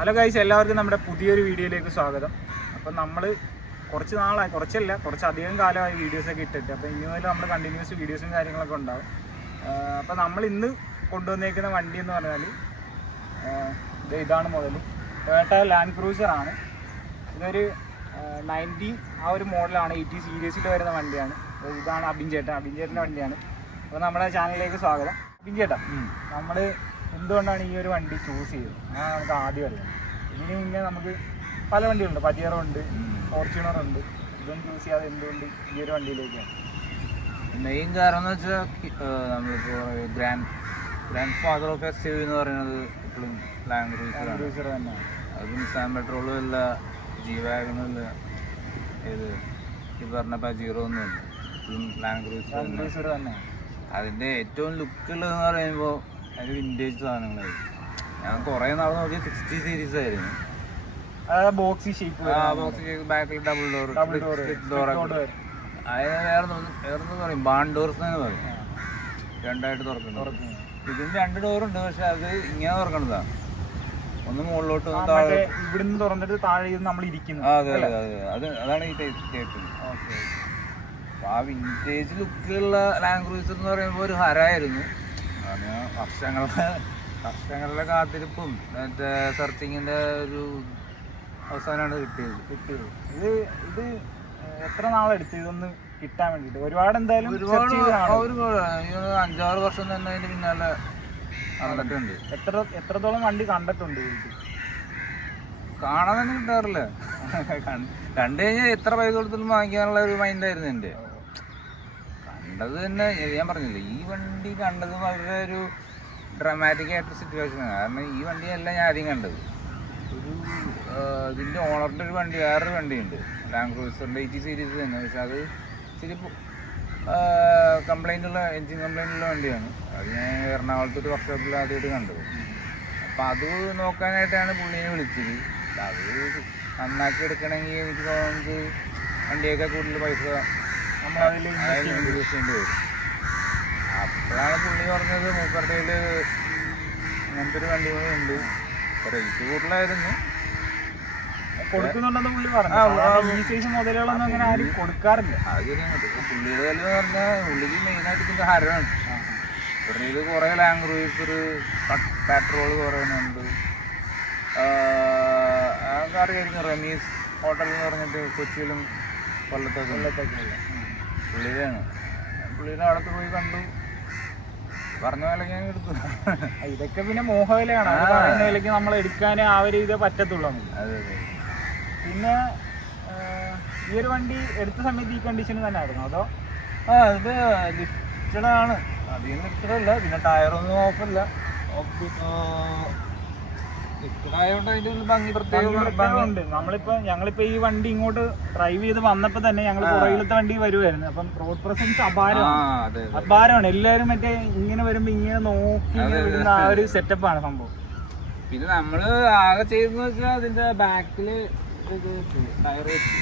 Hello guys, എല്ലാവർക്കും നമ്മുടെ പുതിയൊരു വീഡിയോയിലേക്ക് സ്വാഗതം. അപ്പം നമ്മൾ കുറച്ചധികം കാലമായി വീഡിയോസൊക്കെ ഇട്ടിട്ട്, അപ്പോൾ ഇനി മുതൽ നമ്മൾ കണ്ടിന്യൂസ് വീഡിയോസും കാര്യങ്ങളൊക്കെ ഉണ്ടാവും. അപ്പോൾ നമ്മൾ ഇന്ന് കൊണ്ടുവന്നേക്കുന്ന വണ്ടി എന്ന് പറഞ്ഞാൽ ഇതാണ് മുതൽ ടൊയോട്ട ലാൻഡ് ക്രൂസറാണ്. ഇതൊരു 90 ആ ഒരു മോഡലാണ്, 80 സീരീസിൽ വരുന്ന വണ്ടിയാണ്. അപ്പോൾ ഇതാണ് അബിൻചേട്ടൻ്റെ വണ്ടിയാണ്. അപ്പോൾ നമ്മുടെ ചാനലിലേക്ക് സ്വാഗതം. അബിൻചേട്ടാ, നമ്മൾ എന്തുകൊണ്ടാണ് ഈ ഒരു വണ്ടി ചൂസ് ചെയ്തത് നമുക്ക് ആദ്യം അറിയാം. ഇതിന് മുന്നേ നമുക്ക് പല വണ്ടികളുണ്ട്, പജിയറോ ഉണ്ട്, ഫോർച്യൂണറുണ്ട്. ഇതൊന്നും ചൂസ് ചെയ്യാതെ എന്തുകൊണ്ട് ഈ ഒരു വണ്ടിയിലേക്കാണ്? മെയിൻ കാരണം എന്ന് വെച്ചാൽ നമ്മളിപ്പോൾ grandfather of S U എന്ന് പറയുന്നത് ഇപ്പോഴും ലാൻഡ് ക്രൂസർ തന്നെയാണ്. അത് നിസാൻ പെട്രോളും ഇല്ല, ജി വാഗണും ഇല്ല, ഇത് ഈ പറഞ്ഞ പജീറോ ഒന്നും ഇല്ല, ഇപ്പോഴും ലാൻഡ് ക്രൂസർ തന്നെയാണ്. അതിൻ്റെ ഏറ്റവും ലുക്കുള്ളതെന്ന് പറയുമ്പോൾ അതിന് വിൻറ്റേജ് സാധനങ്ങളായിരുന്നു. ഞാൻ കുറേ നാൾ നോക്കി 60 സീരീസ് ആയിരുന്നു. ബോക്സി ഷേപ്പ്, ബാക്കിൽ ഡബിൾ ഡോർ അതിന് വേറൊന്നും പറയും, ബാൺ ഡോർസ് എന്ന് പറയും. രണ്ടായിട്ട് തുറക്കണം. ഇതിന് 2 ഡോറുണ്ട്, പക്ഷെ അത് ഇങ്ങനെ തുറക്കണതാണ്. ഒന്ന് മുകളിലോട്ട് ഇവിടുന്ന് തുറന്നിട്ട് താഴെ നമ്മൾ ഇരിക്കുന്നത്. അതെ അതാണ് ഈ ടൈപ്പ്. ആ വിൻറ്റേജ് ലുക്കിലുള്ള ലാൻഡ് ക്രൂസർ എന്ന് പറയുമ്പോൾ ഒരു ഹരായിരുന്നു. വർഷങ്ങളുടെ കാത്തിരിപ്പും മറ്റേ സെർച്ചിങ്ങിന്റെ ഒരു അവസാനമാണ് കിട്ടിയത്. ഇത് എത്ര നാളെടുത്ത് ഇതൊന്ന് കിട്ടാൻ വേണ്ടിട്ട്? ഒരുപാട് എന്തായാലും ഒരുപാട് 5-6 വർഷം തന്നെ അതിന്റെ പിന്നാലെ നടന്നിട്ടുണ്ട്. എത്രത്തോളം വണ്ടി കണ്ടിട്ടുണ്ട്? കാണാൻ തന്നെ കിട്ടാറില്ല. കണ്ടു കഴിഞ്ഞാൽ എത്ര പൈസ കൊടുത്താലും വാങ്ങിക്കാനുള്ള ഒരു മൈൻഡായിരുന്നു എൻ്റെ. കണ്ടത് തന്നെ ഞാൻ പറഞ്ഞില്ലേ, ഈ വണ്ടി കണ്ടത് വളരെ ഒരു ഡ്രാമാറ്റിക് ആയിട്ടൊരു സിറ്റുവേഷനാണ്. കാരണം ഈ വണ്ടിയല്ല ഞാൻ ആദ്യം കണ്ടത്. ഇതിൻ്റെ ഓണറിൻ്റെ ഒരു വണ്ടി, വേറൊരു വണ്ടിയുണ്ട് ലാൻഡ് ക്രൂസറിൻ്റെ 80 സീരീസ് തന്നെ. പക്ഷെ അത് ഇച്ചിരി എൻജിൻ കംപ്ലൈൻറ്റുള്ള വണ്ടിയാണ്. അത് ഞാൻ എറണാകുളത്ത് ഒരു വർക്ക്ഷോപ്പിൽ ആദ്യമായിട്ട് കണ്ടത്. അപ്പം അത് നോക്കാനായിട്ടാണ് പുള്ളിയെ വിളിച്ചത്. അത് നന്നാക്കി എടുക്കണമെങ്കിൽ എനിക്ക് തോന്നുന്നത് വണ്ടിയൊക്കെ കൂടുതൽ പൈസ നമ്മളതിൽ ഇൻവെസ്റ്റ് ചെയ്യേണ്ടി വരും. അപ്പോഴാണ് പുള്ളി പറഞ്ഞത് മൂപ്പരുടെ കയ്യിൽ അങ്ങനത്തെ ഒരു വണ്ടി കൂടെ ഉണ്ട്, റേറ്റ് കൂടുതലായിരുന്നു, കൊടുക്കുന്നുണ്ടെന്ന് പുള്ളി പറഞ്ഞു. ഈ സൈസ് മുതലുകളൊന്നും അങ്ങനെ ആരും കൊടുക്കാറില്ല. അത് ശരിയാണ്. പുള്ളിയുടെ കയ്യിൽ എന്ന് പറഞ്ഞാൽ പുള്ളിക്ക് മെയിനായിട്ട് ഇതിൻ്റെ ഹരമാണ്. പുള്ളിയിൽ കുറേ ലാൻഡ് ക്രൂസർ, പെട്രോൾ കുറയുന്നുണ്ട്. അതൊക്കെ അറിയായിരിക്കും, റമീസ് ഹോട്ടൽ എന്ന് പറഞ്ഞിട്ട് കൊച്ചിയിലും കൊല്ലത്തൊക്കെ പുള്ളിയിലാണ്. പുള്ളിയുടെ അടുത്ത് പോയി കണ്ടു, പറഞ്ഞ പോലെ ഞാൻ എടുത്തു. ഇതൊക്കെ പിന്നെ മോഹവിലയാണ്, പറയുന്ന വിലയ്ക്ക് നമ്മൾ എടുക്കാനേ ആ ഒരു ഇതേ പറ്റത്തുള്ളൂ. അതെ. പിന്നെ ഈ ഒരു വണ്ടി എടുത്ത സമയത്ത് ഈ കണ്ടീഷന് തന്നെ ആയിരുന്നു അതോ? ഇത് ലിഫ്റ്റഡാണ്, അധികം ലിഫ്റ്റഡല്ല. പിന്നെ ടയറൊന്നും ഓഫല്ല. ലിഫ്റ്റഡായതുകൊണ്ട് അതിൻ്റെ ഒരു ഭംഗി പ്രത്യേകമുണ്ട്. ഞങ്ങളിപ്പോ ഈ വണ്ടി ഇങ്ങോട്ട് ഡ്രൈവ് ചെയ്ത് വന്നപ്പോ തന്നെ ഞങ്ങൾ പുറകിലത്തെ വണ്ടി വരുമായിരുന്നു. അപ്പം റോഡ് പ്രസൻസ് അപാരമാണ്. എല്ലാവരും മറ്റേ ഇങ്ങനെ വരുമ്പോ ഇങ്ങനെ നോക്കി വരുന്ന ആ ഒരു സെറ്റപ്പാണ് സംഭവം. പിന്നെ നമ്മള് ആകെ ചെയ്തെന്ന് വെച്ചാൽ അതിന്റെ ബാക്കില് ടയർ വെച്ചു.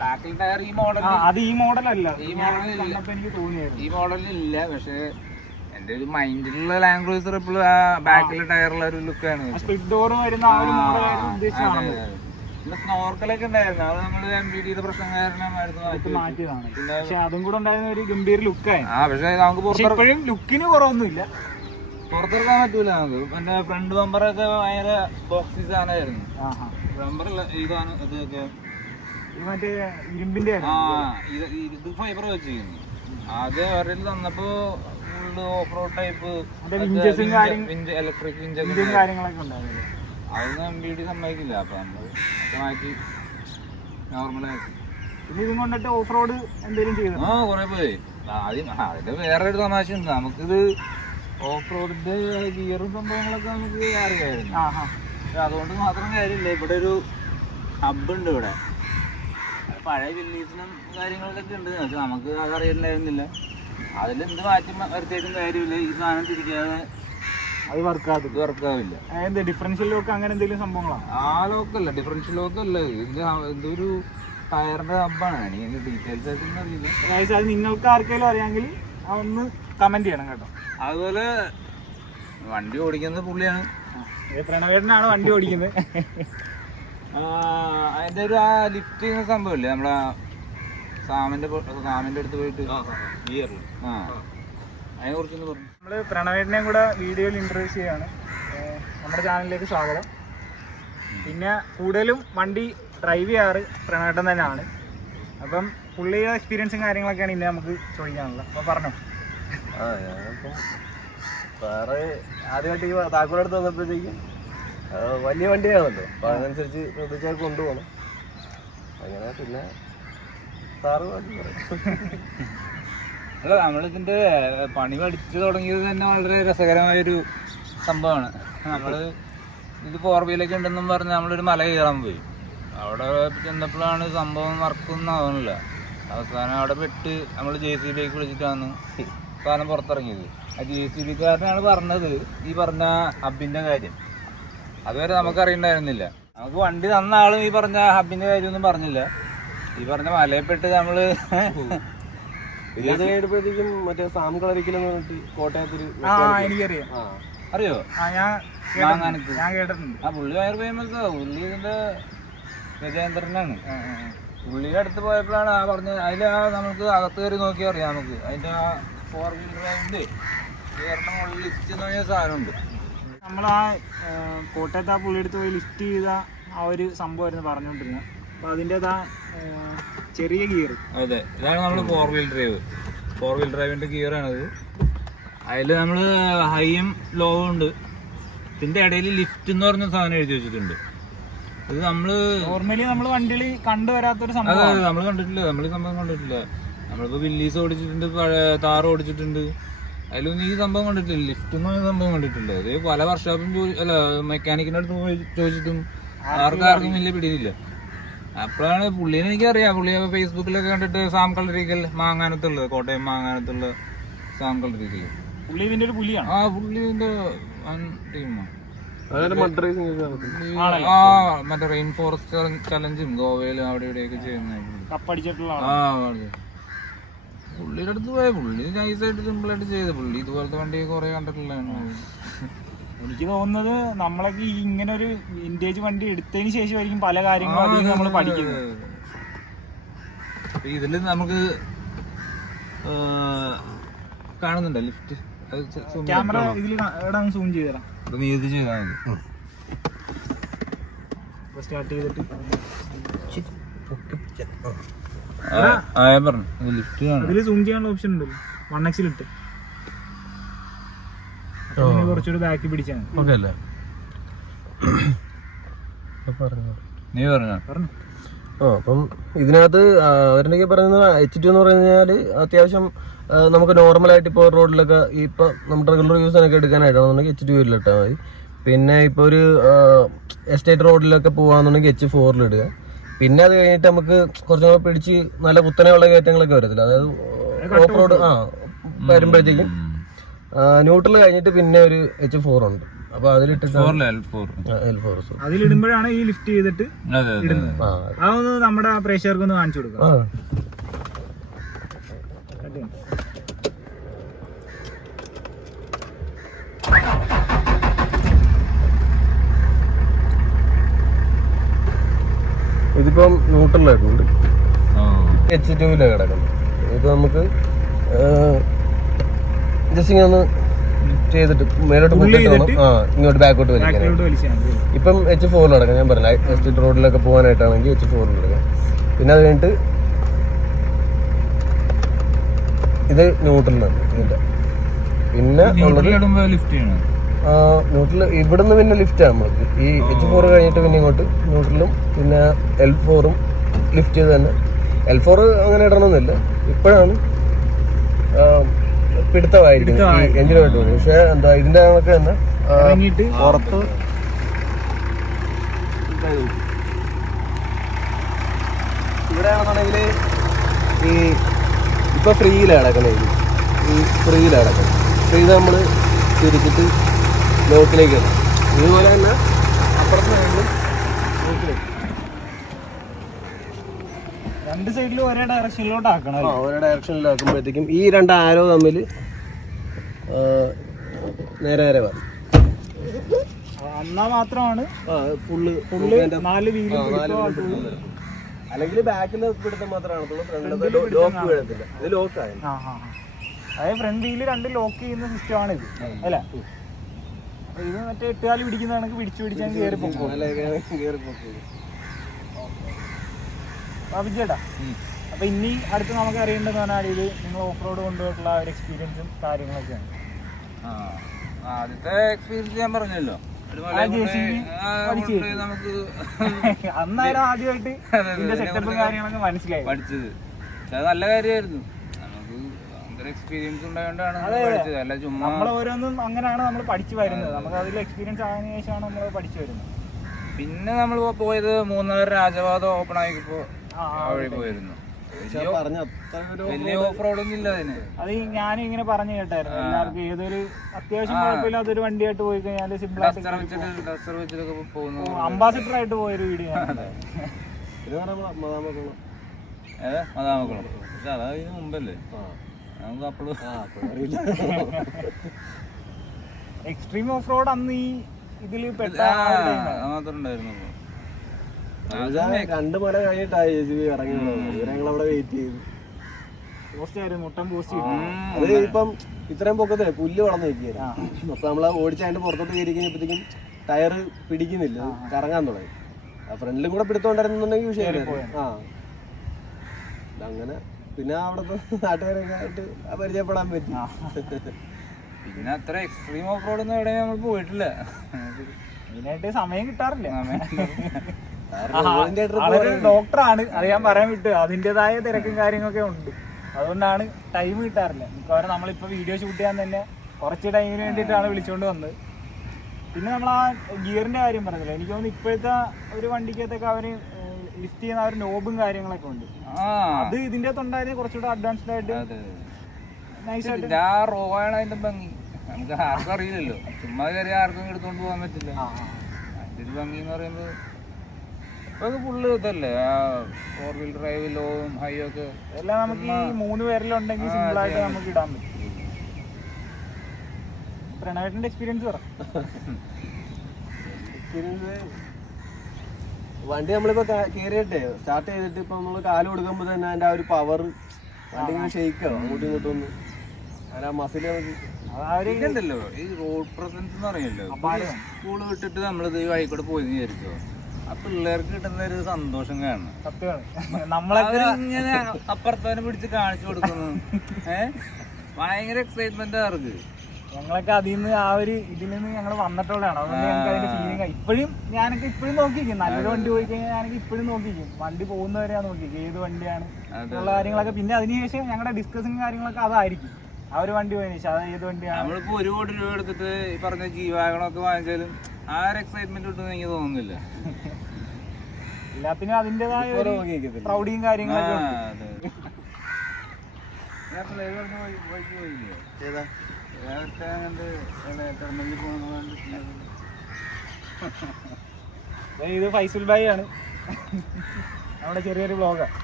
ബാക്കിൽ ടയർ ഈ മോഡൽ, അത് ഈ മോഡലല്ല, എനിക്ക് തോന്നിയായിരുന്നു ഈ മോഡലില്ല. പക്ഷെ എന്റെ ഒരു മൈൻഡിലുള്ള ലാൻഡ് ക്രൂസർ ഇപ്പോഴും ആ ബാക്കിലെ ടയറുള്ള ഒരു ലുക്കാണ്. സ്പ്ലിറ്റ് ഡോർ വരുന്ന ആ ഒരു മോഡലായിരുന്നു ഉദ്ദേശിച്ചത്. പിന്നെ സ്നോർക്കലൊക്കെ ഉണ്ടായിരുന്നു, അത് നമ്മള് MBD പ്രശ്നം കാരണം മാറ്റിയതാണ്. പക്ഷെ അതും കൂടെ ഉണ്ടായിരുന്ന ഒരു ഗംഭീര ലുക്കായി. പക്ഷെ നമുക്ക് പുറത്തിറക്കും ലുക്കിന് കുറവൊന്നുമില്ല, പുറത്തിറക്കാൻ പറ്റൂല നമുക്ക്. പിന്നെ ഫ്രണ്ട് ബമ്പറൊക്കെ ഭയങ്കര ബോക്സി സാധനമായിരുന്നു. ബമ്പറല്ല, ഇതാണ് ഇതൊക്കെ മറ്റേ ഇരുമ്പിന്റെ ഇത് ഫൈബർ വെച്ചിരിക്കുന്നു. ആദ്യം അവരിൽ തന്നപ്പോ ഓഫ് റോഡ് ടൈപ്പ് ഇലക്ട്രിക് വിഞ്ചും കാര്യങ്ങളൊക്കെ ഉണ്ടാവില്ല. അതൊന്നും MBD സമ്മതിക്കില്ല. അപ്പൊ നമ്മള് മാറ്റി നോർമലാക്കി. പിന്നെ ഇതും കൊണ്ടിട്ട് ഓഫ് റോഡ് എന്തെങ്കിലും ചെയ്തു? കുറെ പോയി. ആദ്യം അതിന്റെ വേറെ ഒരു തമാശ ഉണ്ട്. നമുക്കിത് ഓഫ് റോഡിന്റെ ഗിയറും സംഭവങ്ങളൊക്കെ നമുക്ക് അറിയായിരുന്നു. പക്ഷെ അതുകൊണ്ട് മാത്രം കാര്യമില്ല. ഇവിടെ ഒരു ഹബ് ഉണ്ട്. ഇവിടെ പഴയ വില്ലീസിനും കാര്യങ്ങളൊക്കെ ഉണ്ട്. പക്ഷെ നമുക്ക് അതറിയില്ലായിരുന്നില്ല. അതിലെന്ത് മാറ്റി വരുത്തിയിട്ടും കാര്യമില്ല. ഈ സാധനം തിരിക്കാതെ അത് വർക്കാവില്ല. ഡിഫറൻഷ്യൽ ലോക്ക് അങ്ങനെ എന്തെങ്കിലും സംഭവങ്ങളാണ്? ആ ലോക്കല്ല, ഡിഫറൻഷ്യൽ ലോക്കല്ല, ഇതിന്റെ എന്തൊരു ടയറിന്റെ ഹബ്ബാണ്. എനിക്ക് ഡീറ്റെയിൽസ് ആയിട്ടൊന്നും അറിയില്ല. അത് നിങ്ങൾക്ക് ആർക്കെങ്കിലും അറിയാമെങ്കിൽ അതൊന്ന് കമന്റ് ചെയ്യണം കേട്ടോ. അതുപോലെ വണ്ടി ഓടിക്കുന്നത് പുള്ളിയാണ്. പ്രണവേട്ടനാണ് വണ്ടി ഓടിക്കുന്നത്. അതിൻ്റെ ഒരു ആ ലിഫ്റ്റ് ചെയ്യുന്ന സംഭവമില്ലേ നമ്മളെ സാമിൻ്റെ അടുത്ത് പോയിട്ട് അതിനെ കുറിച്ചൊന്ന് പറഞ്ഞു. നമ്മൾ പ്രണവേട്ടനെയും കൂടെ വീഡിയോയിൽ ഇൻട്രൊഡ്യൂസ് ചെയ്യാണ്. നമ്മുടെ ചാനലിലേക്ക് സ്വാഗതം. പിന്നെ കൂടുതലും വണ്ടി ഡ്രൈവ് ചെയ്യാറ് പ്രണവേട്ടൻ തന്നെയാണ്. അപ്പം പുള്ളിയുടെ എക്സ്പീരിയൻസും കാര്യങ്ങളൊക്കെയാണ് ഇന്ന് നമുക്ക് ചോദിക്കാനുള്ളത്. അപ്പോൾ പറഞ്ഞോ. ഞാനിപ്പം വേറെ ആദ്യമായിട്ട് ഈ താക്കോലെടുത്ത് വന്നപ്പോഴത്തേക്കും വലിയ വണ്ടിയാണല്ലോ, അപ്പോൾ അതിനനുസരിച്ച് ശ്രദ്ധിച്ചാൽ കൊണ്ടുപോകണം. അങ്ങനെ പിന്നെ സാറ് വണ്ടി പറയും. അല്ല, നമ്മളിതിൻ്റെ പണി പഠിച്ചു തുടങ്ങിയത് തന്നെ വളരെ രസകരമായൊരു സംഭവമാണ്. നമ്മൾ ഇത് 4 വീലൊക്കെ ഉണ്ടെന്നും പറഞ്ഞ് നമ്മളൊരു മല കയറാൻ പോയി. അവിടെ ചെന്നപ്പോഴാണ് സംഭവം വർക്കൊന്നും ആവുന്നില്ല. അവസാനം അവിടെ പെട്ട് നമ്മൾ JCB വിളിച്ചിട്ടാണ് സാധനം പുറത്തിറങ്ങിയത്. ആ JCBക്കാരനാണ് പറഞ്ഞത് ഈ പറഞ്ഞ ഹബിൻ്റെ കാര്യം. അതുവരെ നമുക്കറിയണ്ടായിരുന്നില്ല. നമുക്ക് വണ്ടി തന്ന ആളും ഈ പറഞ്ഞ ഹബിൻ്റെ കാര്യമൊന്നും പറഞ്ഞില്ല. ഈ പറഞ്ഞ മലയെപ്പെട്ട് നമ്മൾ പിന്നെ അത് കഴിഞ്ഞപ്പോഴത്തേക്കും മറ്റേ സാം കളരിക്കലെന്ന് പറഞ്ഞിട്ട് കോട്ടയത്തൊരു എനിക്കറിയാം. അറിയോ? ഞാൻ കേട്ടിട്ടുണ്ട്. ആ പുള്ളി ഭയങ്കര ഫേമസ്. പുള്ളി ഇതിൻ്റെ ഗജേന്ദ്രനാണ്. പുള്ളിയുടെ അടുത്ത് പോയപ്പോഴാണ് ആ പറഞ്ഞത്. അതിൽ നമുക്ക് അകത്ത് കയറി നോക്കിയാൽ അറിയാം. നമുക്ക് അതിൻ്റെ ആ 4 വീലർ ഡ്രൈവിൻ്റെ മുകളിൽ ലിഫ്റ്റ് എന്ന് പറഞ്ഞ സാധനമുണ്ട്. നമ്മൾ ആ കോട്ടയത്ത് ആ പുള്ളിയെടുത്ത് പോയി ലിഫ്റ്റ് ചെയ്ത ആ ഒരു സംഭവമായിരുന്നു പറഞ്ഞുകൊണ്ടിരുന്നത്. അപ്പോൾ അതിൻ്റെതാ ചെറിയ ഗിയർ. അതെ, ഇതാണ് നമ്മൾ 4 വീൽ ഡ്രൈവ്. 4 വീൽ ഡ്രൈവിൻ്റെ ഗിയറാണിത്. അതിൽ നമ്മൾ ഹൈയും ലോവും ഉണ്ട്. ഇതിൻ്റെ ഇടയിൽ ലിഫ്റ്റ് എന്ന് പറഞ്ഞ സാധനം എഴുതി വെച്ചിട്ടുണ്ട്. ഇത് നമ്മൾ നോർമലി നമ്മൾ വണ്ടിയിൽ കണ്ടുവരാത്തൊരു അതെ സംഭവം. നമ്മൾ കണ്ടിട്ടില്ല. നമ്മൾ ഈ സംഭവം കണ്ടിട്ടില്ല. നമ്മളിപ്പോൾ വില്ലീസ് ഓടിച്ചിട്ടുണ്ട്, താറ് ഓടിച്ചിട്ടുണ്ട്. അതിലൊന്നും ഈ സംഭവം കണ്ടിട്ടില്ല. ലിഫ്റ്റ് എന്ന് പറഞ്ഞ സംഭവം കണ്ടിട്ടില്ല. അത് പല വർക്ക്ഷോപ്പും മെക്കാനിക്കിൻ്റെ അടുത്ത് പോയി ചോദിച്ചിട്ടും ആർക്കും വലിയ പിടിയില്ല. അപ്പോഴാണ് പുള്ളീനെ എനിക്കറിയാം. പുള്ളി ഫേസ്ബുക്കിലൊക്കെ കണ്ടിട്ട് സാം കളരിക്കൽ മാങ്ങാനത്തുള്ളത്, കോട്ടയം മാങ്ങാനത്തുള്ള സാം കളരിക്കൽ. പുള്ളി ഇതിൻ്റെ ഒരു പുലിയാണ്. ആ പുള്ളി ഇതിൻ്റെ ടീമാണ്. മറ്റേ റെയിൻ ഫോറസ്റ്റ് ചലഞ്ചും ഗോവയിലും അവിടെ ഇവിടെയൊക്കെ ചെയ്യുന്ന കപ്പടിച്ചിട്ടുള്ള പുള്ളിയുടെ അടുത്ത് പോയ പുള്ളി നൈസായിട്ട് സിമ്പിളായിട്ട് ചെയ്ത്. പുള്ളി ഇതുപോലത്തെ വണ്ടി കുറെ കണ്ടിട്ടുള്ളതാണ്. എനിക്ക് തോന്നുന്നത് നമ്മളൊക്കെ ഇങ്ങനെ ഒരു വിന്റേജ് വണ്ടി എടുത്തതിന് ശേഷമായിരിക്കും പല കാര്യങ്ങളും നമ്മൾ പഠിക്കുന്നത്. ഇതിൽ നമുക്ക് കാണുന്നുണ്ടോ ലിഫ്റ്റ്? ക്യാമറ ഇതിൽ സൂം ചെയ്ത് തരാം. നീ ഇത് ചെയ്താൽ മതി. സ്റ്റാർട്ട് ചെയ്തിട്ട് പറഞ്ഞു ലിഫ്റ്റ് കാണും. അതിൽ സൂം ചെയ്യാനുള്ള ഓപ്ഷൻ ഉണ്ടല്ലോ 1x ഇട്ട്. കുറച്ചുകൂടി ബാക്കി പിടിച്ചാൽ നീ പറഞ്ഞു. അപ്പം ഇതിനകത്ത് അവരുടെ പറയുന്നത് H2 എന്ന് പറഞ്ഞു കഴിഞ്ഞാൽ അത്യാവശ്യം നമുക്ക് നോർമലായിട്ട് ഇപ്പോൾ റോഡിലൊക്കെ ഇപ്പം നമ്മുടെ റെഗുലർ യൂസിനൊക്കെ എടുക്കാനായിട്ടാണെന്നുണ്ടെങ്കിൽ H2 ഇട്ടാൽ മതി. പിന്നെ ഇപ്പോൾ ഒരു എസ്റ്റേറ്റ് റോഡിലൊക്കെ പോകാന്നുണ്ടെങ്കിൽ H4 ഇടുക. പിന്നെ അത് കഴിഞ്ഞിട്ട് നമുക്ക് കുറച്ചും കൂടെ പിടിച്ച് നല്ല കുത്തനെയുള്ള കയറ്റങ്ങളൊക്കെ വരത്തില്ല. അതായത് ഓഫ് റോഡ് വരുമ്പോഴത്തേക്കും ന്യൂട്രൽ കഴിഞ്ഞിട്ട് പിന്നെ ഒരു H4 ഉണ്ട്. അപ്പൊ അതിലിട്ടിട്ട് അതിലിടുമ്പോഴാണ് ഈ ലിഫ്റ്റ് ചെയ്തിട്ട് ഇടുന്നത്. അതൊന്ന് നമ്മുടെ പ്രേക്ഷകർക്ക് ഒന്ന് കാണിച്ചു കൊടുക്കാം. ഇതിപ്പം ന്യൂട്രലായിട്ടുണ്ട്. H2 കിടക്കുന്നത്. ഇത് നമുക്ക് ജസ്റ്റ് ഇങ്ങനെ ഒന്ന് ചെയ്തിട്ട് മേലോട്ട് ഇങ്ങോട്ട് ബാക്കോട്ട് വലിക്കാം. ഇപ്പം H4 നടക്കാം. ഞാൻ പറഞ്ഞ എസ്റ്റേറ്റ് റോഡിലൊക്കെ പോകാനായിട്ടാണെങ്കിൽ H4 എടുക്കാം. പിന്നെ അത് കഴിഞ്ഞിട്ട് ഇത് ന്യൂട്രലാണ് ഇതിന്റെ. പിന്നെ ന്യൂട്രൽ ഇവിടുന്ന് പിന്നെ ലിഫ്റ്റാണ് നമുക്ക്. ഈ H4 കഴിഞ്ഞിട്ട് പിന്നെ ഇങ്ങോട്ട് ന്യൂട്രലും പിന്നെ L4 ലിഫ്റ്റ് ചെയ്ത് തന്നെ. L4 അങ്ങനെ ഇടണമെന്നില്ല. ഇപ്പോഴാണ് പിടുത്തമായിരിക്കും എഞ്ചിനുമായിട്ട്. പക്ഷെ എന്താ ഇതിന്റെ കണക്ക് തന്നെ പുറത്ത് ഇവിടെയാണെന്നുണ്ടെങ്കിൽ ഈ ഇപ്പൊ ഫ്രീയിലാണ് കിടക്കുന്നത്. ഈ ഫ്രീയിലാണ് കിടക്കുന്നത്. ഫ്രീ നമ്മൾ തിരിച്ചിട്ട് ലോക്കിലേക്ക് ഇടാം. ഇതുപോലെ തന്നെ അപ്പുറത്ത് ലോക്കിലേക്ക് രണ്ട് സൈഡിലും ഒരേ ഡയറക്ഷനിലോട്ട് ആക്കണം. ഒരേ ഡയറക്ഷനിലാക്കുമ്പോഴത്തേക്കും ഈ രണ്ട് ആരോ തമ്മിൽ നേരെ നേരെ വാ. എന്നാ മാത്രമാണ് ഫുള്ള് 4 വീലും അല്ലെങ്കിൽ ബാക്കിൽ പിടുത്തം മാത്രമാണ്, ഫ്രണ്ടിൽ ലോക്ക് വീഴത്തില്ല. ഇത് ലോക്കായി. അതായത് ഫ്രണ്ട് വീല് 2 ലോക്ക് ചെയ്യുന്ന സിസ്റ്റം ആണ് ഇത് അല്ലേ? അപ്പൊ ഇത് മറ്റേ 8 കാല് പിടിക്കുന്നതാണെങ്കിൽ പിടിച്ചാൽ കയറി പോകും. ചേട്ടാ, അപ്പൊ ഇനി അടുത്ത് നമുക്ക് അറിയേണ്ടതെന്ന് പറഞ്ഞാൽ ഇത് നിങ്ങൾ ഓഫ് റോഡ് കൊണ്ടുപോയിട്ടുള്ള ഒരു എക്സ്പീരിയൻസും കാര്യങ്ങളൊക്കെയാണ്. ആദ്യത്തെ എക്സ്പീരിയൻസ് ഞാൻ പറഞ്ഞല്ലോ, നമുക്ക് അന്നാലും ആദ്യമായിട്ട് ഇതിന്റെ സെറ്റപ്പും കാര്യങ്ങളൊക്കെ മനസ്സിലായി പഠിച്ചത്. അത് നല്ല കാര്യമായിരുന്നു, നമുക്ക് ഭയങ്കര എക്സ്പീരിയൻസ് ഉണ്ടായതുകൊണ്ടാണ് പഠിച്ചത്. അല്ല ചുമ്മാ നമ്മൾ ഓരോന്നും അങ്ങനെയാണ് നമ്മൾ പഠിച്ചു വരുന്നത്. നമുക്ക് അതിൽ എക്സ്പീരിയൻസ് ആയതിനു ശേഷമാണ് നമ്മൾ പഠിച്ചു വരുന്നത്. പിന്നെ നമ്മൾ പോയത് മൂന്നാർ രാജപാത ഓപ്പൺ ആയിപ്പോ വഴി പോയിരുന്നു. വലിയ ഓഫ് റോഡൊന്നും ഇല്ല അതിന്. അത് ഞാനും ഇങ്ങനെ പറഞ്ഞു കേട്ടായിരുന്നു, എല്ലാവർക്കും ഏതൊരു അത്യാവശ്യം കുഴപ്പമില്ലാത്തൊരു വണ്ടിയായിട്ട് പോയി കഴിഞ്ഞാൽ സിമ്പിൾ വെച്ചിട്ടൊക്കെ പോകുന്നു. അംബാസിഡർ ആയിട്ട് പോയൊരു വീഡിയോ മതാമക്കുളം. പക്ഷെ അതാ ഇതിന് മുമ്പല്ലേ, നമുക്ക് അപ്പോഴും എക്സ്ട്രീം ഓഫ് റോഡ് അന്ന് ഈ ഇതില് മാത്രം ഉണ്ടായിരുന്നുള്ളൂ. 2 മല കഴിഞ്ഞിട്ടായി ഇറങ്ങി. ഞങ്ങളവിടെ വെയിറ്റ് ചെയ്തു. അത് ഇപ്പം ഇത്രയും പൊക്കത്തില്ലേ പുല്ല് വളർന്നു നിൽക്കുകയായിരുന്നു. അപ്പൊ നമ്മള് ഓടിച്ചതിന്റെ പുറത്തോട്ട് കയറി കഴിഞ്ഞപ്പോഴത്തേക്കും ടയറ് പിടിക്കുന്നില്ല, കറങ്ങാൻ തുടങ്ങി. ആ ഫ്രണ്ടിലും കൂടെ പിടുത്തോണ്ടായിരുന്നുണ്ടെങ്കിൽ വിഷയം. അങ്ങനെ പിന്നെ അവിടുത്തെ നാട്ടുകാരൊക്കെ ആയിട്ട് പരിചയപ്പെടാൻ പറ്റി. പിന്നെ അത്ര എക്സ്ട്രീം ഓഫ് റോഡ് ഒന്നും എവിടെ നമ്മൾ പോയിട്ടില്ല. മെയിനായിട്ട് സമയം കിട്ടാറില്ല. ഡോക്ടറാണ്, അത് ഞാൻ പറയാൻ വിട്ടു. അതിൻ്റെതായ തിരക്കും കാര്യങ്ങളൊക്കെ ഉണ്ട്, അതുകൊണ്ടാണ് ടൈം കിട്ടാറില്ല. മിക്കവാറും നമ്മളിപ്പോൾ വീഡിയോ ഷൂട്ട് ചെയ്യാൻ തന്നെ കുറച്ച് ടൈമിന് വേണ്ടിയിട്ടാണ് വിളിച്ചുകൊണ്ട് വന്നത്. പിന്നെ നമ്മൾ ആ ഗിയറിന്റെ കാര്യം പറഞ്ഞില്ല, എനിക്ക് തോന്നുന്നു ഇപ്പോഴത്തെ ഒരു വണ്ടിക്കകത്തൊക്കെ അവര് ലിഫ്റ്റ് ചെയ്യുന്ന ആ ഒരു നോബും കാര്യങ്ങളൊക്കെ ഉണ്ട്. അത് ഇതിന്റെ അകത്ത് ഉണ്ടായിരുന്ന കുറച്ചുകൂടെ അഡ്വാൻസ്ഡ് ആയിട്ട് നൈസായിട്ട്. റോ ആണ് അതിന്റെ ഭംഗി, നമുക്ക് ആർക്കും അറിയില്ലല്ലോ. ചുമ്മാ കയറി ആർക്കും എടുത്തോണ്ട് പോകാൻ പറ്റില്ല. അതിന്റെ ഒരു ഭംഗി എന്ന് പറയുന്നത് ഇപ്പൊ ഫുള്ള് ഇതല്ലേ, 4 വീൽ ഡ്രൈവ്, ലോവും ഹൈ ഒക്കെ എല്ലാം നമുക്ക് ഈ 3 പേരിലുണ്ടെങ്കിൽ സിമ്പിൾ ആയിട്ട് നമുക്ക് ഇടാൻ പറ്റും. പ്രണവേട്ടന്റെ എക്സ്പീരിയൻസ് പറ. വണ്ടി നമ്മളിപ്പോ കയറിയിട്ടേ സ്റ്റാർട്ട് ചെയ്തിട്ട് ഇപ്പൊ നമ്മള് കാല് കൊടുക്കുമ്പോ തന്നെ അതിന്റെ ആ ഒരു പവർ വണ്ടി ഇങ്ങനെ ഷെയ്ക്കോ അങ്ങോട്ടും ഇങ്ങോട്ടും ഒന്ന് ആ മസില് ഇതുണ്ടല്ലോ. ഈ റോഡ് പ്രസൻസ് എന്ന് പറയല്ലോ, സ്കൂള് വിട്ടിട്ട് നമ്മളിത് വഴിക്കൂടെ പോയി വിചാരിച്ചോ, ആ പിള്ളേർക്ക് കിട്ടുന്ന ഒരു സന്തോഷം കാണണം. നമ്മളൊക്കെ ഇങ്ങനെ അപ്പുറത്തവനെ പിടിച്ച് കാണിച്ചു കൊടുക്കുന്നു. ഭയങ്കര എക്സൈറ്റ്മെന്റ് അവർക്ക്. ഞങ്ങളൊക്കെ അതിൽ നിന്ന് ആ ഒരു ഇതിൽ നിന്ന് ഞങ്ങൾ വന്നിട്ടുള്ളതാണ്. അതുകൊണ്ട് ഞങ്ങൾക്ക് അതിന്റെ ഫീലിംഗ് ഇപ്പോഴും ഞാനൊക്കെ ഇപ്പോഴും നോക്കിയിരിക്കും. നല്ലൊരു വണ്ടി പോയി കഴിഞ്ഞാൽ ഞാനൊക്കെ ഇപ്പോഴും നോക്കിയിരിക്കും. വണ്ടി പോകുന്നവരെയാ നോക്കിയിരിക്കും ഏത് വണ്ടിയാണ് ഉള്ള കാര്യങ്ങളൊക്കെ. പിന്നെ അതിനുശേഷം ഞങ്ങളുടെ ഡിസ്കസിങ് കാര്യങ്ങളൊക്കെ അതായിരിക്കും. ആ ഒരു വണ്ടി പോയതിനു ശേഷം അത് ഏത് വണ്ടിയാണ്. നമ്മളിപ്പോ 1 കോടി രൂപ എടുത്തിട്ട് ഈ പറഞ്ഞ ജീവാഗണമൊക്കെ വാങ്ങിച്ചാലും ആ ഒരു എക്സൈറ്റ്മെന്റ് കിട്ടുമെന്ന് എനിക്ക് തോന്നുന്നില്ല. എല്ലാത്തിനും അതിൻ്റെതായ ഒരു പ്രൗഡിയും കാര്യങ്ങളൊക്കെ. ഇത് ഫൈസൽ ഭായി ആണ്, നമ്മുടെ ചെറിയൊരു വ്ളോഗാണ്.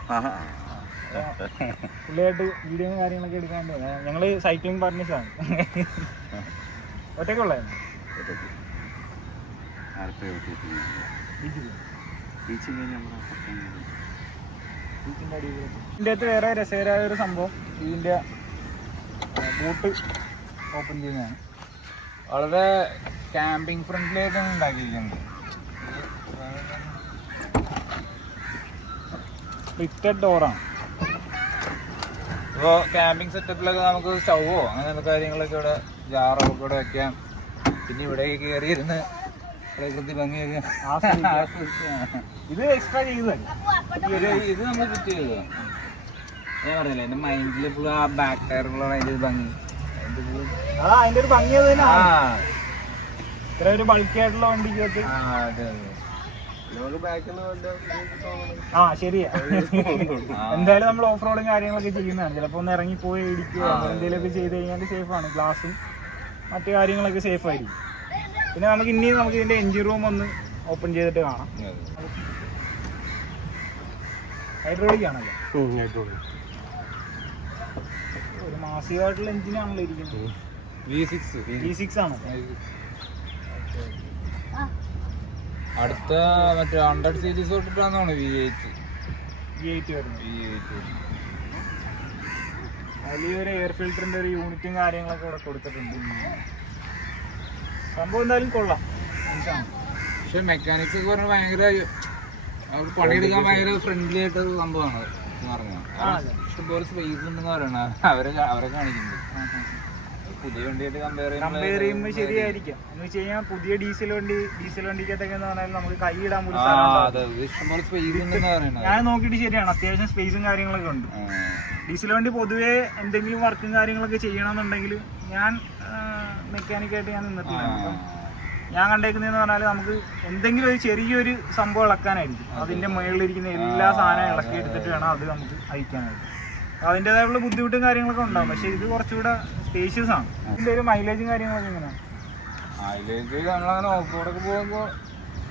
പുള്ളിയായിട്ട് വീഡിയോ കാര്യങ്ങളൊക്കെ എടുക്കാണ്ട് ഞങ്ങള് സൈക്ലിംഗ് പാർട്ട്നേഴ്സാണ്. ഒറ്റയ്ക്കുള്ളതായിരുന്നു. ഇതിൻ്റെ അകത്ത് വേറെ രസകരമായ ഒരു സംഭവം, ഇതിൻ്റെ ബൂട്ട് ഓപ്പൺ ചെയ്യുന്നതാണ്. വളരെ ക്യാമ്പിംഗ് ഫ്രണ്ട്ലി ആയിട്ടാണ് ഉണ്ടാക്കിയിരിക്കുന്നത്. സ്പ്ലിറ്റഡ് ഡോറാണ്. ഇപ്പോൾ ക്യാമ്പിംഗ് സെറ്റപ്പിലൊക്കെ നമുക്ക് സ്റ്റൗവോ അങ്ങനത്തെ കാര്യങ്ങളൊക്കെ ഇവിടെ ജാറൊക്കെ ഇവിടെ വെക്കാം. പിന്നെ ഇവിടെയൊക്കെ കയറിയിരുന്ന് പ്രകൃതി ഭംഗിയൊക്കെ ഇത് എക്സ്ട്രാ ചെയ്തതല്ലേ, ഇത് നമ്മൾ ഫിറ്റ് ചെയ്തതാണ്. ഞാൻ പറഞ്ഞില്ലേ എൻ്റെ മൈൻഡിൽ ഇപ്പോൾ ആ ബാക്ക് ടയറുകളാണ് അതിൻ്റെ ഒരു ഭംഗി. അതിന്റെ ഒരു ഭംഗി അത് തന്നെ. ഇത്ര ഒരു ബൾക്കി ആയിട്ടുള്ള വണ്ടിക്കകത്ത് ശരിയാ. എന്തായാലും നമ്മൾ ഓഫ് റോഡും കാര്യങ്ങളൊക്കെ ചെയ്യുന്നതാണ്. ചിലപ്പോൾ ഒന്ന് ഇറങ്ങിപ്പോയി ഇടിക്കുകയോ എന്തെങ്കിലുമൊക്കെ ചെയ്ത് കഴിഞ്ഞാൽ സേഫാണ്. ഗ്ലാസും മറ്റു കാര്യങ്ങളൊക്കെ സേഫ് ആയിരിക്കും. പിന്നെ നമുക്ക് ഇനിയും നമുക്ക് ഇതിന്റെ എൻജിൻ റൂം ഒന്ന് ഓപ്പൺ ചെയ്തിട്ട് കാണാം. ഹൈഡ്രോളിക് ആണല്ലോ, ഒരു മാസികമായിട്ടുള്ള എഞ്ചിനാണല്ലോ ഇരിക്കുന്നത്. V6 ആണ്. അടുത്ത മറ്റേ 100 സീരീസ് തൊട്ടിട്ടാണ് V8 വരുന്നത്. വലിയൊരു എയർ ഫിൽറ്ററിന്റെ ഒരു യൂണിറ്റും കാര്യങ്ങളൊക്കെ ഇവിടെ കൊടുത്തിട്ടുണ്ട്. സംഭവം എന്തായാലും കൊള്ളാം. പക്ഷെ മെക്കാനിക്സ് ഒക്കെ പറഞ്ഞാൽ ഭയങ്കര പണിയെടുക്കാൻ ഭയങ്കര ഫ്രണ്ട്ലി ആയിട്ടൊരു സംഭവമാണ് ഇഷ്ടംപോലെ സ്പേസ് ഉണ്ടെന്ന് പറയണ അവരെ കാണിക്കുന്നത്. പുതിയ വണ്ടിയായിട്ട് കമ്പയർ ചെയ്യുമ്പോൾ ശരിയായിരിക്കാം. എന്ന് വെച്ച് കഴിഞ്ഞാൽ പുതിയ ഡീസൽ വണ്ടിക്കകത്തൊക്കെ എന്ന് പറഞ്ഞാൽ നമുക്ക് കൈ ഇടാൻ പോലും ഇഷ്ടംപോലെ സ്പേസ് ഉണ്ടെന്ന് പറയണത് ഞാൻ നോക്കിയിട്ട് ശരിയാണ്. അത്യാവശ്യം സ്പേസും കാര്യങ്ങളൊക്കെ ഉണ്ട്. ഡീസൽ വണ്ടി പൊതുവേ എന്തെങ്കിലും വർക്കും കാര്യങ്ങളൊക്കെ ചെയ്യണമെന്നുണ്ടെങ്കിൽ ഞാൻ മെക്കാനിക്കായിട്ട് ഞാൻ നിന്നിട്ടില്ല. ഞാൻ കണ്ടേക്കുന്നതെന്ന് പറഞ്ഞാൽ നമുക്ക് എന്തെങ്കിലും ഒരു ചെറിയൊരു സംഭവം ഇളക്കാനായിരിക്കും. അതിൻ്റെ മുകളിലിരിക്കുന്ന എല്ലാ സാധനവും ഇളക്കി എടുത്തിട്ട് വേണം അത് നമുക്ക് അയക്കാനായിട്ട്. അതിൻ്റെതായുള്ള ബുദ്ധിമുട്ടും കാര്യങ്ങളൊക്കെ ഉണ്ടാകും. പക്ഷേ ഇത് കുറച്ചുകൂടെ സ്പേഷ്യസ് ആണ്. ഇതിൻ്റെ ഒരു മൈലേജും കാര്യങ്ങളൊക്കെ എങ്ങനെയാണ്? മൈലേജ് നമ്മളങ്ങനെ ഓഫ് റോഡൊക്കെ പോകുമ്പോൾ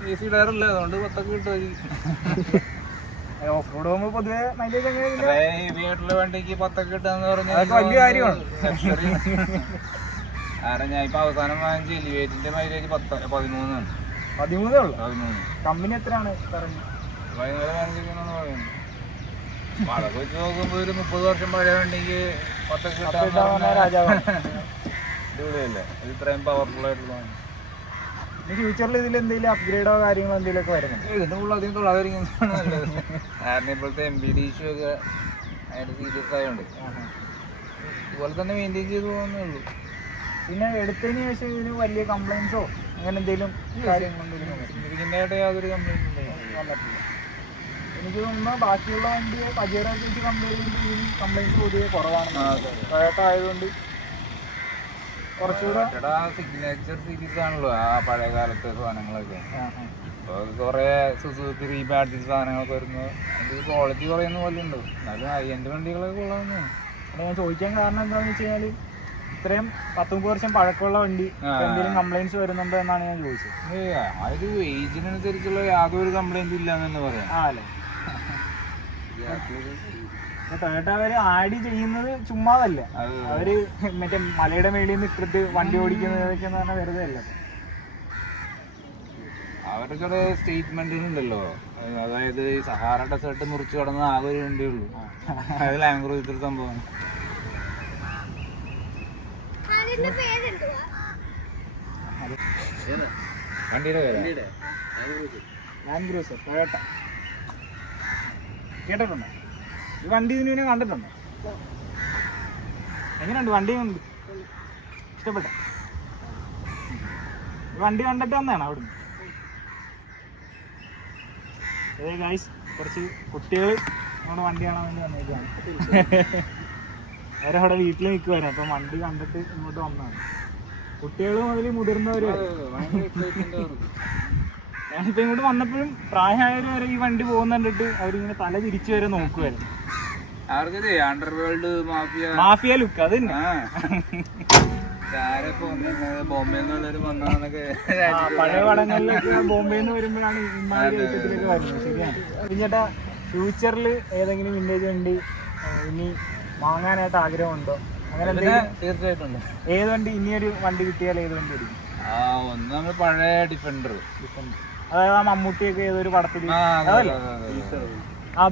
AC ടയറല്ലേ, അതുകൊണ്ട് 10 കിട്ടുമായിരിക്കും. ഓഫ് റോഡ് പോകുമ്പോൾ പൊതുവെ മൈലേജ് ഹെവി ആയിട്ടുള്ള വണ്ടിക്ക് 10 കിട്ടാന്ന് പറഞ്ഞാൽ വലിയ കാര്യമാണ്. കാരണം ഞാൻ ഇപ്പൊ അവസാനം വാങ്ങിച്ച എലിവേറ്റിന്റെ മൈലേജ് 13 ആണ്. 13 ഉള്ളു. കമ്പനി എത്രയാണ് പറഞ്ഞത്? ഭയങ്കര വാങ്ങിക്കണമെന്ന് പറയുന്നത്. അതൊക്കെ വെച്ച് നോക്കുമ്പോ ഒരു 30 വർഷം പഴയ വണ്ടിക്ക് 10 കിട്ടാൻ രാജാവാണ്. ഇതുപോലെയല്ലേ ഇത് ഇത്രയും പവർഫുൾ ആയിട്ടുള്ള ഫ്യൂച്ചറിൽ ഇതിൽ എന്തെങ്കിലും അപ്ഗ്രേഡോ കാര്യങ്ങളോ എന്തെങ്കിലുമൊക്കെ വരുന്നുണ്ട്? ഇതിന്റെ ഉള്ളിൽ അധികം തൊള്ളാതിരിക്കുന്നതാണ് നല്ലത്. കാരണം ഇപ്പോഴത്തെ MBD ഇഷ്യൂ ഒക്കെ അതിന്റെ സീരിയസ് ആയതുകൊണ്ട് ഇതുപോലെ തന്നെ മെയിൻറ്റെയിൻ ചെയ്ത് പോകുന്നേ ഉള്ളൂ. പിന്നെ എടുത്തതിന് ശേഷം ഇതിന് വലിയ കംപ്ലൈൻസോ അങ്ങനെ എന്തെങ്കിലും ഇതിൻ്റെ യാതൊരു കംപ്ലൈൻറ്റ് വന്നിട്ടില്ല. എനിക്ക് തോന്നുന്നു ബാക്കിയുള്ള വണ്ടിയെ പജേറൊക്കെ വെച്ച് കമ്പയർ ചെയ്യുമ്പോൾ ഈ കംപ്ലൈൻസ് പൊതുവെ കുറവാണ്. ടൊയോട്ട ആയതുകൊണ്ട് കുറച്ചുകൂടെ സിഗ്നേച്ചർ സീരീസ് ആണല്ലോ ആ പഴയ കാലത്തെ സാധനങ്ങളൊക്കെ. അപ്പോൾ കുറേ സുസുക്കി റീബാഡിൽ സാധനങ്ങളൊക്കെ വരുമ്പോൾ അതിൻ്റെ ക്വാളിറ്റി കുറയുന്ന പോലെ ഉണ്ട്. എന്നാലും ഹൈ-എൻഡ് വണ്ടികളൊക്കെ കൊള്ളാമെന്ന് ഞാൻ ചോദിക്കാൻ കാരണം എന്താണെന്ന് വെച്ച് കഴിഞ്ഞാൽ ഇത്രയും 10-30 വർഷം പഴക്കമുള്ള വണ്ടി എന്തെങ്കിലും കംപ്ലൈൻറ്റ്സ് വരുന്നുണ്ടോ എന്നാണ് ഞാൻ ചോദിച്ചത്. ആ ഒരു ഏജിനനുസരിച്ചുള്ള യാതൊരു കംപ്ലൈൻറ്റും ഇല്ലാന്ന് തന്നെ പറയാം. അല്ലേ, ടൊയോട്ട അവര് ആഡ് ചെയ്യുന്നത് ചുമ്മാതല്ല. അവര് മറ്റേ മലയുടെ മേളിൽ നിന്ന് ഇട്ടിട്ട് വണ്ടി ഓടിക്കുന്നതൊക്കെ എന്ന് പറഞ്ഞാൽ വെറുതെ അല്ല. അവരുടെ സ്റ്റേറ്റ്മെന്റുണ്ടല്ലോ, അതായത് ഈ സഹാറ ഡെസേർട്ട് മുറിച്ച് കടന്ന ആകെ ഒരു വണ്ടിയേ ഉള്ളൂ, അത് ലാൻഡ് ക്രൂസർ സംഭവമാണ്. വണ്ടിയുടെ പേര് ലാൻഡ് ക്രൂസർ ടൊയോട്ട. കേട്ടിട്ടുണ്ടോ ഈ വണ്ടി? ഇതിന് പിന്നെ കണ്ടിട്ടുണ്ടോ? എങ്ങനെയുണ്ട് വണ്ടി? ഉണ്ട്, ഇഷ്ടപ്പെട്ട വണ്ടി കണ്ടിട്ട് വന്നതാണ് അവിടുന്ന്. അതെ ഗൈസ്, കുറച്ച് കുട്ടികൾ നമ്മുടെ വണ്ടി കാണാൻ വേണ്ടി വന്നേക്കാണ്. അവരവിടെ വീട്ടിൽ നിൽക്കുമായിരുന്നു. അപ്പം വണ്ടി കണ്ടിട്ട് ഇങ്ങോട്ട് വന്നതാണ്. കുട്ടികൾ മുതൽ മുതിർന്നവർ. ഞാനിപ്പോൾ ഇങ്ങോട്ട് വന്നപ്പോഴും പ്രായമായവർ വരെ ഈ വണ്ടി പോകുന്ന കണ്ടിട്ട് അവരിങ്ങനെ തല തിരിച്ചു വരെ നോക്കുമായിരുന്നു. മാഫിയ ലുക്ക് അത് തന്നെ. പഴയ പടങ്ങളിലൊക്കെ ബോംബെയിൽ നിന്ന് വരുമ്പോഴാണ് ഇമാതിരിയൊക്കെ വരുന്നത്. ശരിയാണ്. ചേട്ടാ, ഫ്യൂച്ചറിൽ ഏതെങ്കിലും വിന്റേജ് വണ്ടി ഇനി വാങ്ങാനായിട്ട് ആഗ്രഹമുണ്ടോ? അങ്ങനെ തീർച്ചയായിട്ടും. ഏത് വണ്ടി ഇനിയൊരു വണ്ടി കിട്ടിയാൽ ഏത് വണ്ടി എടുക്കും? ഒന്ന് പഴയ ഡിഫൻഡർ, അതായത് ആ മമ്മൂട്ടിയൊക്കെ ഏതൊരു പടത്തിൽ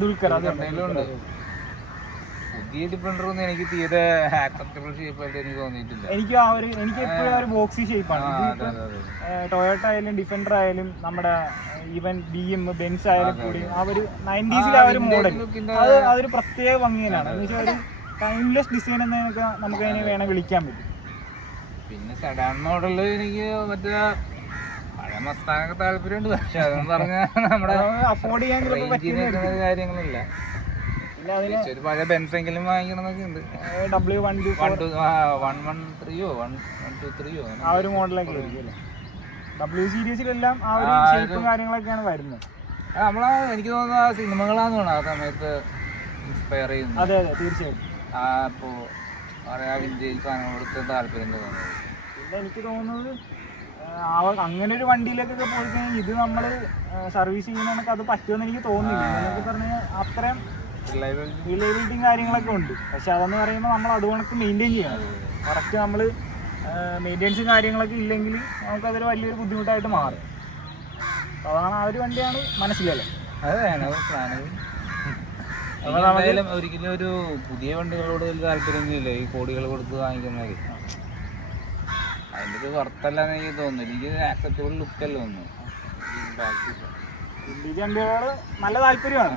ദുൽഖർ ഉണ്ട്. പുതിയ ഡിഫൻഡർ ഒന്നും എനിക്ക് തീരെ ആക്സെപ്റ്റബിൾ ഷേപ്പായിട്ട് എനിക്ക് തോന്നിയിട്ടില്ല. എനിക്ക് എപ്പോഴും ആ ഒരു ബോക്സി ഷേപ്പാണ്. ടൊയോട്ട ആയാലും ഡിഫൻഡർ ആയാലും നമ്മുടെ ഈവൻ BM ബെൻസ് ആയാലും കൂടി ആ ഒരു 90s ആ ഒരു മോഡൽ അതൊരു പ്രത്യേക ഭംഗിയിലാണ്. എന്ന് വെച്ചാൽ ഒരു ടൈംലെസ് ഡിസൈൻ എന്നൊക്കെ നമുക്ക് അതിനെ വേണേൽ വിളിക്കാൻ പറ്റും. പിന്നെ സെഡാൻ മോഡല് എനിക്ക് മറ്റേ പഴയ മസ്താനൊക്കെ താല്പര്യമുണ്ട്. പക്ഷെ അതെന്ന് പറഞ്ഞാൽ നമ്മുടെ അഫോർഡ് ചെയ്യാൻ കാര്യങ്ങളില്ല. പിന്നെ അതിന് പഴയ ബെൻസെങ്കിലും വാങ്ങിക്കണമെന്നൊക്കെ ഉണ്ട്. W113 ആ ഒരു മോഡലൊക്കെ ആയിരിക്കും. W സീരീസിലെല്ലാം ആ ഒരു ഷേപ്പും കാര്യങ്ങളൊക്കെയാണ് വരുന്നത്. എനിക്ക് തോന്നുന്നു ആ സിനിമകളാന്ന് തോന്നുന്നു ആ സമയത്ത് ഇൻസ്പയർ ചെയ്യുന്നത്. അതെ അതെ, തീർച്ചയായിട്ടും. അപ്പോൾ പറയാ വിന്റേജ് സാധനങ്ങളോട് താല്പര്യം തോന്നുന്നത്. പിന്നെ എനിക്ക് തോന്നുന്നത് അങ്ങനെ ഒരു വണ്ടിയിലേക്കൊക്കെ പോയി കഴിഞ്ഞാൽ ഇത് നമ്മൾ സർവീസ് ചെയ്യുന്നതൊക്കെ അത് പറ്റുമെന്ന് എനിക്ക് തോന്നുന്നില്ല. എന്നൊക്കെ പറഞ്ഞാൽ അത്രയും റിലയബിലിറ്റിയും കാര്യങ്ങളൊക്കെ ഉണ്ട്. പക്ഷെ അതെന്ന് പറയുമ്പോൾ നമ്മൾ അതുകൊണ്ട് മെയിൻറ്റെയിൻ ചെയ്യണം. കറക്റ്റ് നമ്മൾ മെയിൻ്റെനൻസും കാര്യങ്ങളൊക്കെ ഇല്ലെങ്കിൽ നമുക്കതൊരു വലിയൊരു ബുദ്ധിമുട്ടായിട്ട് മാറും. അപ്പോൾ അതാണ് ആ ഒരു വണ്ടിയാണ് മനസ്സിലല്ലേ. അതെ പ്ലാന്. എന്തായാലും ഒരിക്കലും ഒരു പുതിയ വണ്ടികളോട് വലിയ താല്പര്യമൊന്നുമില്ല, ഈ കോടികൾ കൊടുത്ത് വാങ്ങിക്കുന്നത്. അതിൻ്റെ ഒരു വರ್ತല്ലാന്ന് എനിക്ക് തോന്നുന്നു. എനിക്ക് ആക്സെപ്റ്റബിൾ ലുക്കല്ല തോന്നുന്നു. വില്ലേജ് വണ്ടികളോട് നല്ല താല്പര്യമാണ്.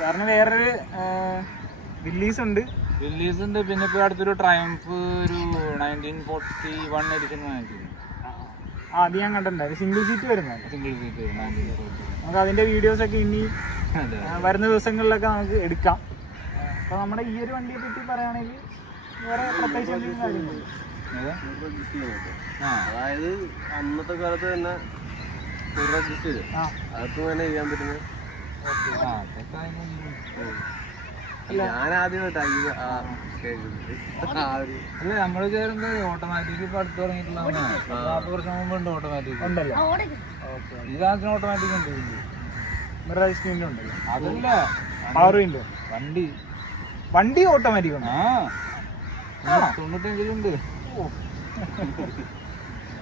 കാരണം വേറൊരു വില്ലീസ് ഉണ്ട്. വില്ലീസ് ഉണ്ട്. പിന്നെ ഇപ്പോൾ അടുത്തൊരു ട്രയംഫ് ഒരു 1941 എഡിഷൻ വാങ്ങിച്ചിരുന്നു. അത് ഞാൻ കണ്ടിട്ടുണ്ടായിരുന്നു. സിംഗിൾ സീറ്റ് വരുന്നത്. സിംഗിൾ സീറ്റ് വരും 1940. നമുക്ക് അതിൻ്റെ വീഡിയോസൊക്കെ ഇനി വരുന്ന ദിവസങ്ങളിലൊക്കെ നമുക്ക് എടുക്കാം. അപ്പോൾ നമ്മുടെ ഈ ഒരു വണ്ടിയെ പറ്റി പറയുകയാണെങ്കിൽ വേറെ പ്രത്യേകിച്ച് എന്തെങ്കിലും കാര്യമില്ല. അതായത് അന്നത്തെ കാലത്ത് തന്നെ അതൊക്കെ തന്നെ ചെയ്യാൻ പറ്റുന്നത്. ഞാൻ ആദ്യമായിട്ടാണ് അല്ല നമ്മൾ ചേരുന്നത് ഓട്ടോമാറ്റിക് ഇപ്പൊ അടുത്ത് തുടങ്ങിയിട്ടുള്ളതാണ്. 40 വർഷം മുമ്പുണ്ട് ഓട്ടോമാറ്റിക്. ഉണ്ടല്ലോ. ഈ കാലത്തിന് ഓട്ടോമാറ്റിക് ഉണ്ട്. മിറർ സ്ക്രീനിലും ഉണ്ടല്ലോ. അതല്ല പവർ വിൻഡോ വണ്ടി ഓട്ടോമാറ്റിക് ഉണ്ട്.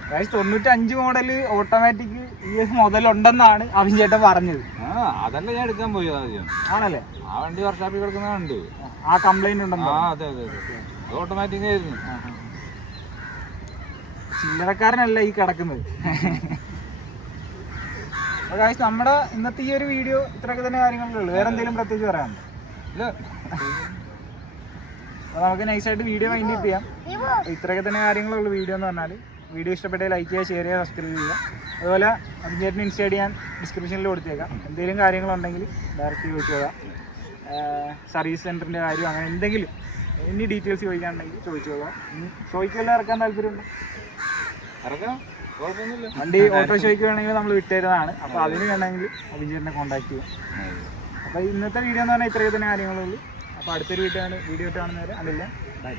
95 95 മോഡൽ ഓട്ടോമാറ്റിക് മുതലുണ്ടെന്നാണ് അഭിൻ ചേട്ടൻ പറഞ്ഞത്. അതല്ല ഞാൻ എടുക്കാൻ പോയി ആദ്യം. ആണല്ലേ? ആ വണ്ടി വർക്ക്ഷോപ്പിൽ കിടക്കുന്നതുണ്ട്. ആ കംപ്ലൈന്റ് ഉണ്ടെന്നോ? അതെ അത് ഓട്ടോമാറ്റിക് ആയിരുന്നു. ചില്ലറക്കാരനല്ല ഈ കിടക്കുന്നത്. അപ്പോൾ ഗായ്സ് നമ്മുടെ ഇന്നത്തെ ഈ ഒരു വീഡിയോ ഇത്രയൊക്കെ തന്നെ കാര്യങ്ങളേ ഉള്ളൂ. വേറെ എന്തെങ്കിലും പ്രത്യേകിച്ച് പറയാനുണ്ടോ? ഇല്ല. അപ്പോൾ നമുക്ക് നൈസായിട്ട് വീഡിയോ വൈൻഡ് അപ്പ് ചെയ്യാം. ഇത്രയൊക്കെ തന്നെ കാര്യങ്ങളുള്ളൂ വീഡിയോ എന്ന് പറഞ്ഞാൽ. വീഡിയോ ഇഷ്ടപ്പെട്ടെങ്കിൽ ലൈക്ക് ചെയ്യുക, ഷെയർ ചെയ്യുക, സബ്സ്ക്രൈബ് ചെയ്യുക. അതുപോലെ അഭിജേറ്റിന് ഇൻസ്റ്റാ ചെയ്യാൻ ഡിസ്ക്രിപ്ഷനിൽ കൊടുത്തേക്കാം. എന്തെങ്കിലും കാര്യങ്ങളുണ്ടെങ്കിൽ ഡയറക്റ്റ് ചോദിച്ചോളാം. സർവീസ് സെൻറ്ററിൻ്റെ കാര്യം അങ്ങനെ എന്തെങ്കിലും ഇനി ഡീറ്റെയിൽസ് ചോദിക്കാനുണ്ടെങ്കിൽ ചോദിച്ചോളാം. ഇനി ഷോയ്ക്കെല്ലാം ഇറക്കാൻ താല്പര്യമുണ്ട്. ഇറക്കാം, കുഴപ്പമൊന്നുമില്ല. വണ്ടി ഓട്ടോ ഷോയ്ക്ക് വേണമെങ്കിൽ നമ്മൾ വിട്ടുതരുന്നതാണ്. അപ്പോൾ അതിന് വേണമെങ്കിൽ അഭിജേറ്റിനെ കോൺടാക്ട് ചെയ്യാം. അപ്പോൾ ഇന്നത്തെ വീഡിയോ എന്ന് പറഞ്ഞാൽ ഇത്രയൊക്കെ തന്നെ കാര്യങ്ങളുള്ളൂ. അപ്പോൾ അടുത്തൊരു വീഡിയോ ആയിട്ട് കാണുന്നവരെ അതില്ല. ബൈ.